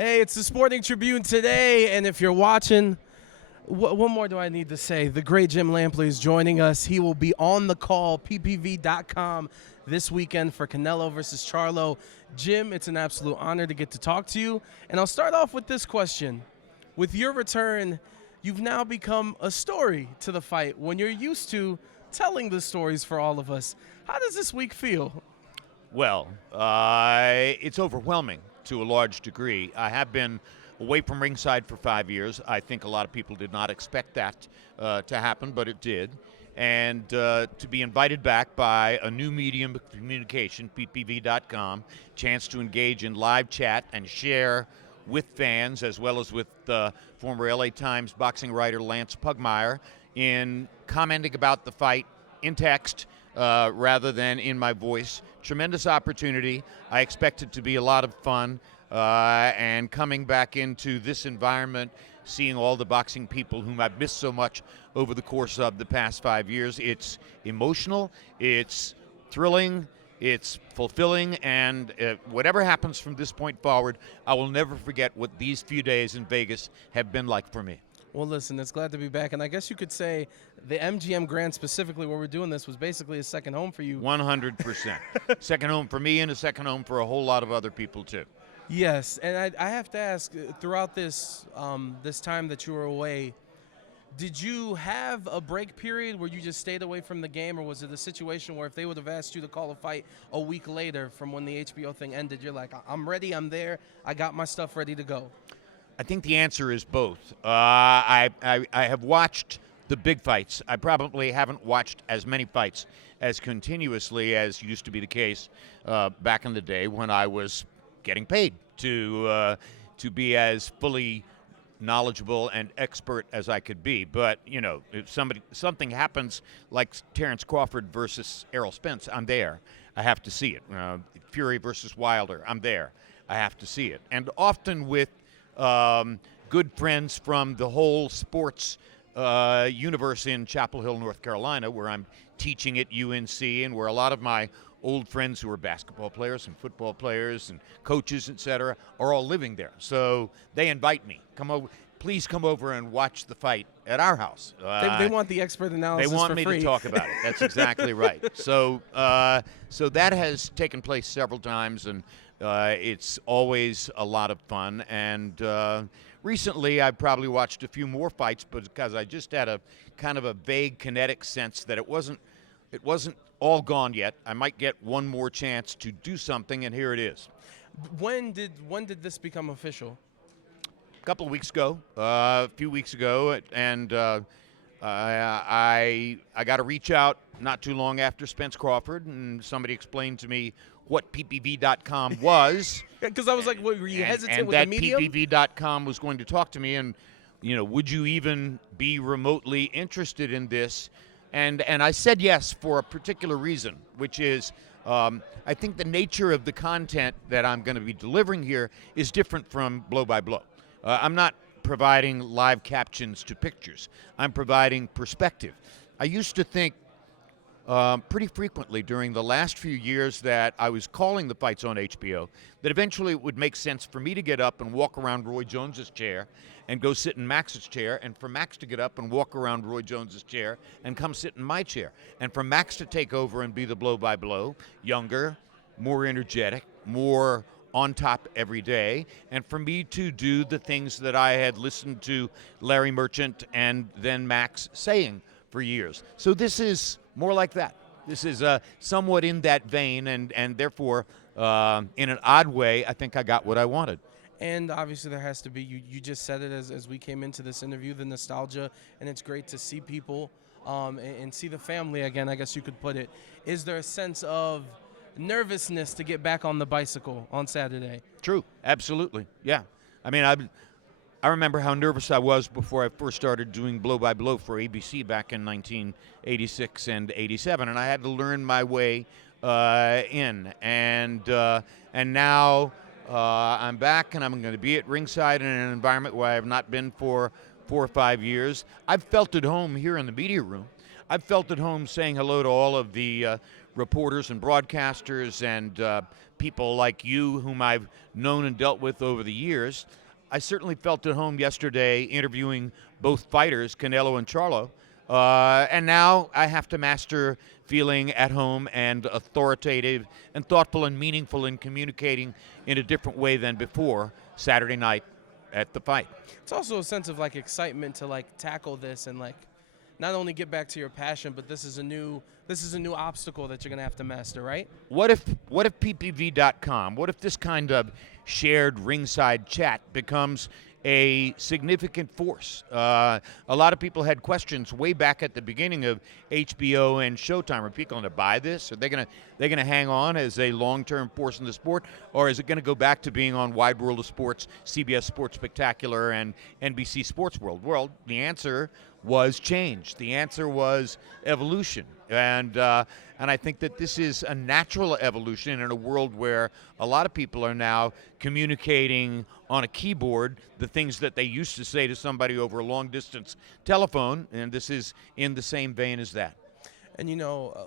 Hey, it's the Sporting Tribune today, and if you're watching, what more do I need to say? The great Jim Lampley is joining us. He will be on the call, ppv.com, this weekend for Canelo versus Charlo. Jim, it's an absolute honor to get to talk to you, and I'll start off with this question. With your return, you've now become a story to the fight when you're used to telling the stories for all of us. How does this week feel? Well, it's overwhelming to a large degree. I have been away from ringside for 5 years. I think a lot of people did not expect that to happen, but it did. And to be invited back by a new medium of communication, ppv.com, chance to engage in live chat and share with fans, as well as with former LA Times boxing writer Lance Pugmire, in commenting about the fight in text rather than in my voice. Tremendous opportunity. I expect it to be a lot of fun. And coming back into this environment, seeing all the boxing people whom I've missed so much over the course of the past 5 years, it's emotional, it's thrilling, it's fulfilling, and whatever happens from this point forward, I will never forget what these few days in Vegas have been like for me. Well, listen, it's glad to be back, and I guess you could say the MGM Grand, specifically where we're doing this, was basically a second home for you. 100%. Second home for me and a second home for a whole lot of other people, too. Yes, and I have to ask, throughout this this time that you were away, did you have a break period where you just stayed away from the game, or was it a situation where if they would have asked you to call a fight a week later from when the HBO thing ended, you're like, I'm ready, I'm there, I got my stuff ready to go? I think the answer is both. I have watched the big fights. I probably haven't watched as many fights as continuously as used to be the case back in the day when I was getting paid to be as fully knowledgeable and expert as I could be. But you know, if something happens like Terrence Crawford versus Errol Spence, I'm there. I have to see it. Fury versus Wilder, I'm there. I have to see it. And often with good friends from the whole sports universe in Chapel Hill, North Carolina, where I'm teaching at UNC, and where a lot of my old friends who are basketball players and football players and coaches, etc., are all living there. So they invite me, come over, please come over and watch the fight at our house. They want the expert analysis. They want for me free. to talk about it. That's exactly right. So that has taken place several times, and it's always a lot of fun. And recently, I've probably watched a few more fights, but because I just had a kind of a vague kinetic sense that it wasn't all gone yet. I might get one more chance to do something, and here it is. When did this become official? A couple of weeks ago, a few weeks ago, and I got a reach out not too long after Spence Crawford, and somebody explained to me what ppv.com was. Because I was like, were you hesitant with the medium? And that ppv.com was going to talk to me, and you know, would you even be remotely interested in this? And I said yes for a particular reason, which is I think the nature of the content that I'm going to be delivering here is different from blow by blow. I'm not providing live captions to pictures. I'm providing perspective. I used to think pretty frequently during the last few years that I was calling the fights on HBO, that eventually it would make sense for me to get up and walk around Roy Jones's chair and go sit in Max's chair, and for Max to get up and walk around Roy Jones's chair and come sit in my chair, and for Max to take over and be the blow-by-blow, younger, more energetic, more on top every day, and for me to do the things that I had listened to Larry Merchant and then Max saying for years. So this is more like that. This is somewhat in that vein, and therefore, in an odd way, I think I got what I wanted. And obviously there has to be, you just said it as we came into this interview, the nostalgia, and it's great to see people and see the family again, I guess you could put it. Is there a sense of nervousness to get back on the bicycle on Saturday? True, absolutely, yeah. I mean, I remember how nervous I was before I first started doing blow-by-blow for ABC back in 1986 and 87, and I had to learn my way in. And now I'm back, and I'm going to be at ringside in an environment where I have not been for 4 or 5 years. I've felt at home here in the media room. I've felt at home saying hello to all of the reporters and broadcasters and people like you whom I've known and dealt with over the years. I certainly felt at home yesterday interviewing both fighters, Canelo and Charlo. And now I have to master feeling at home and authoritative and thoughtful and meaningful in communicating in a different way than before Saturday night at the fight. It's also a sense of like excitement to like tackle this and like not only get back to your passion, but this is a new obstacle that you're gonna have to master, right? What if PPV.com, what if this kind of shared ringside chat becomes a significant force? A lot of people had questions way back at the beginning of HBO and Showtime. Are people going to buy this? Are they going to hang on as a long-term force in the sport, or is it going to go back to being on Wide World of Sports, CBS Sports Spectacular, and NBC Sports World? Well, the answer was change. The answer was evolution. And I think that this is a natural evolution in a world where a lot of people are now communicating on a keyboard the things that they used to say to somebody over a long-distance telephone, and this is in the same vein as that. And,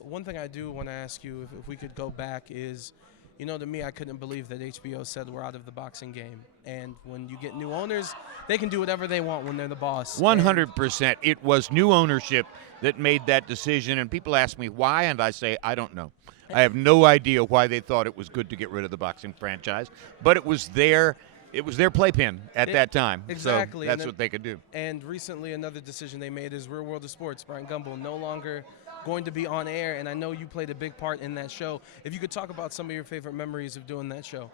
one thing I do want to ask you, if we could go back, is, to me, I couldn't believe that HBO said we're out of the boxing game. And when you get new owners, they can do whatever they want when they're the boss. 100%. It was new ownership that made that decision, and people ask me why, and I say, I don't know. I have no idea why they thought it was good to get rid of the boxing franchise, but it was their playpen at that time. Exactly. So that's what they could do. And recently another decision they made is Real World of Sports. Brian Gumbel no longer going to be on air, and I know you played a big part in that show. If you could talk about some of your favorite memories of doing that show.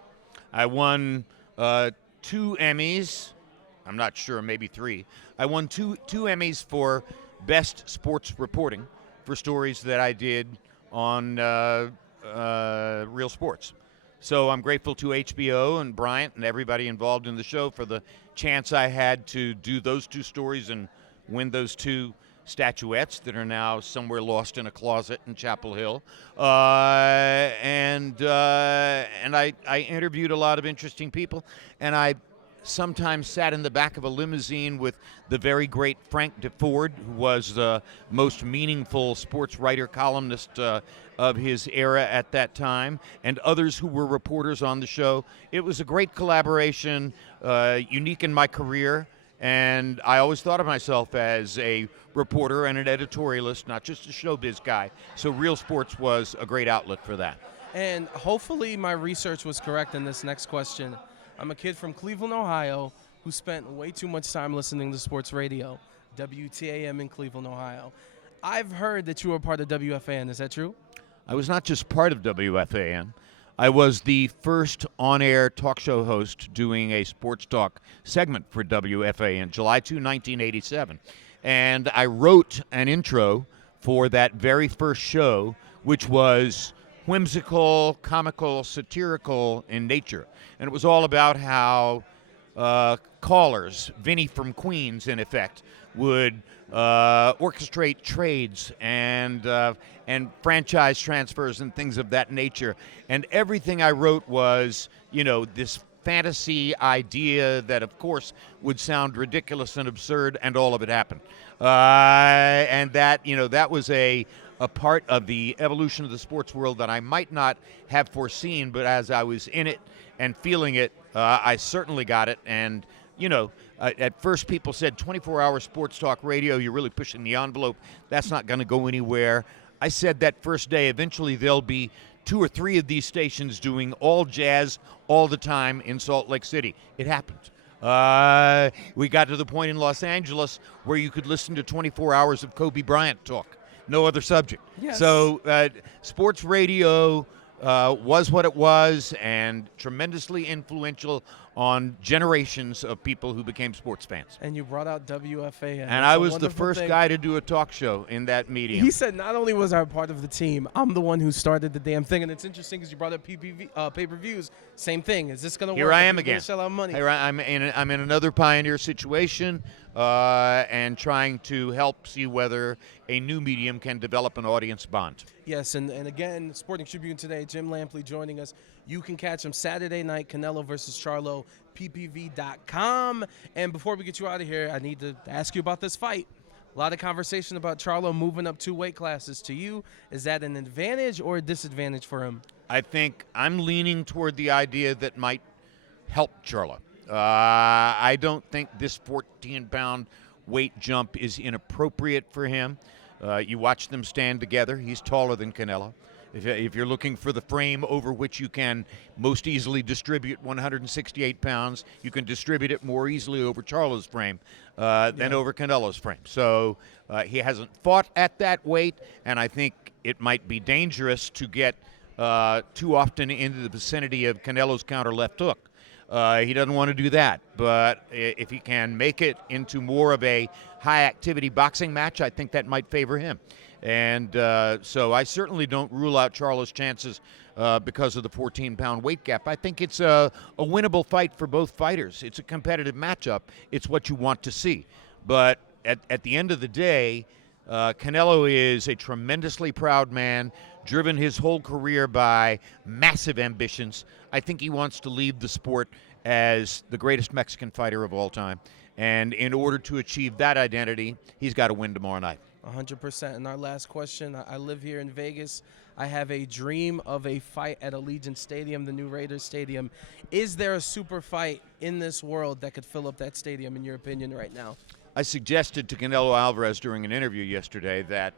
I won 2 Emmys. I'm not sure, maybe 3. I won two Emmys for Best Sports Reporting for stories that I did on Real Sports. So I'm grateful to HBO and Bryant and everybody involved in the show for the chance I had to do those 2 stories and win those 2 statuettes that are now somewhere lost in a closet in Chapel Hill. And I interviewed a lot of interesting people, and I sometimes sat in the back of a limousine with the very great Frank DeFord, who was the most meaningful sports writer, columnist of his era at that time, and others who were reporters on the show. It was a great collaboration, unique in my career, and I always thought of myself as a reporter and an editorialist, not just a showbiz guy. So Real Sports was a great outlet for that. And hopefully my research was correct in this next question. I'm a kid from Cleveland, Ohio, who spent way too much time listening to sports radio, WTAM in Cleveland, Ohio. I've heard that you were part of WFAN. Is that true? I was not just part of WFAN. I was the first on-air talk show host doing a sports talk segment for WFAN, July 2, 1987. And I wrote an intro for that very first show, which was whimsical, comical, satirical in nature. And it was all about how callers, Vinny from Queens in effect, would orchestrate trades and franchise transfers and things of that nature. And everything I wrote was, this fantasy idea that, of course, would sound ridiculous and absurd, and all of it happened. And that, that was a part of the evolution of the sports world that I might not have foreseen, but as I was in it and feeling it, I certainly got it. And, at first people said 24-hour sports talk radio, you're really pushing the envelope. That's not going to go anywhere. I said that first day, eventually there'll be 2 or 3 of these stations doing all jazz all the time in Salt Lake City. It happened. We got to the point in Los Angeles where you could listen to 24 hours of Kobe Bryant talk. No other subject. Yes. So sports radio was what it was, and tremendously influential on generations of people who became sports fans. And you brought out WFAN. And I was the first guy to do a talk show in that medium. He said not only was I a part of the team, I'm the one who started the damn thing. And it's interesting because you brought up pay-per-views. Same thing. Is this going to work? Here I am again. Sell out money. Here I'm in another pioneer situation and trying to help see whether a new medium can develop an audience bond. Yes, and again, Sporting Tribune today, Jim Lampley joining us. You can catch him Saturday night, Canelo versus Charlo, ppv.com. And before we get you out of here, I need to ask you about this fight. A lot of conversation about Charlo moving up 2 weight classes. To you, is that an advantage or a disadvantage for him? I think I'm leaning toward the idea that might help Charlo. I don't think this 14-pound weight jump is inappropriate for him. You watch them stand together. He's taller than Canelo. If you're looking for the frame over which you can most easily distribute 168 pounds, you can distribute it more easily over Charlo's frame than over Canelo's frame. So he hasn't fought at that weight, and I think it might be dangerous to get too often into the vicinity of Canelo's counter left hook. He doesn't want to do that, but if he can make it into more of a high-activity boxing match, I think that might favor him. And so I certainly don't rule out Charlo's chances because of the 14-pound weight gap. I think it's a winnable fight for both fighters. It's a competitive matchup. It's what you want to see. But at the end of the day, Canelo is a tremendously proud man, driven his whole career by massive ambitions. I think he wants to leave the sport as the greatest Mexican fighter of all time. And in order to achieve that identity, he's got to win tomorrow night. 100%. And our last question, I live here in Vegas. I have a dream of a fight at Allegiant Stadium, the new Raiders Stadium. Is there a super fight in this world that could fill up that stadium, in your opinion, right now? I suggested to Canelo Alvarez during an interview yesterday that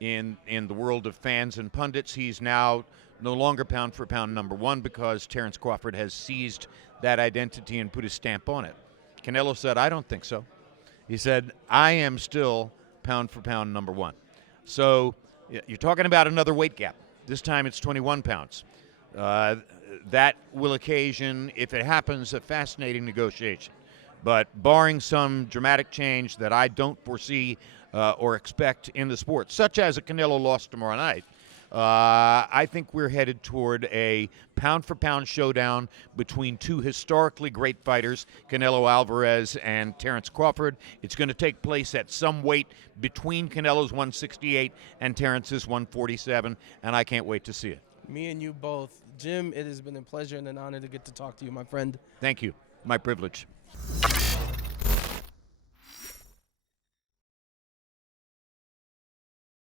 in the world of fans and pundits, he's now no longer pound for pound number one because Terence Crawford has seized that identity and put his stamp on it. Canelo said, I don't think so. He said, I am still pound for pound number one. So you're talking about another weight gap. This time it's 21 pounds. That will occasion, if it happens, a fascinating negotiation. But barring some dramatic change that I don't foresee or expect in the sport, such as a Canelo loss tomorrow night, I think we're headed toward a pound-for-pound showdown between two historically great fighters, Canelo Alvarez and Terence Crawford. It's going to take place at some weight between Canelo's 168 and Terence's 147, and I can't wait to see it. Me and you both. Jim, it has been a pleasure and an honor to get to talk to you, my friend. Thank you. My privilege.